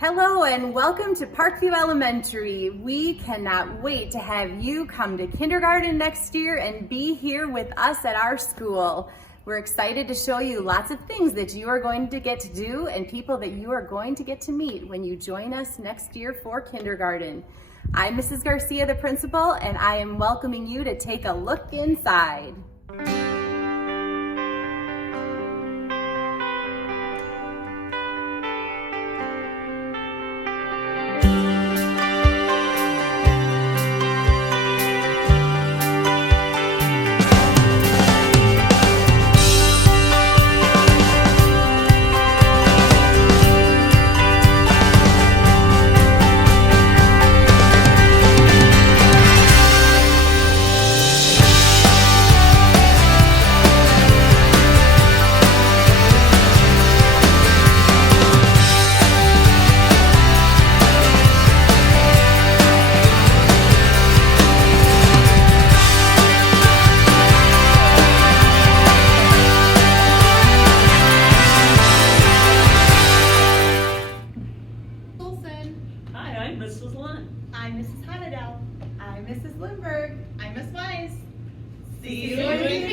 Hello and welcome to Parkview Elementary. We cannot wait to have you come to kindergarten next year and be here with us at our school. We're excited to show you lots of things that you are going to get to do and people that you are going to get to meet when you join us next year for kindergarten. I'm Mrs. Garcia, the principal, and I am welcoming you to take a look inside. Hi, I'm Mrs. Lund. I'm Mrs. Hanadel. I'm Mrs. Lindberg. I'm Miss Wise. See you in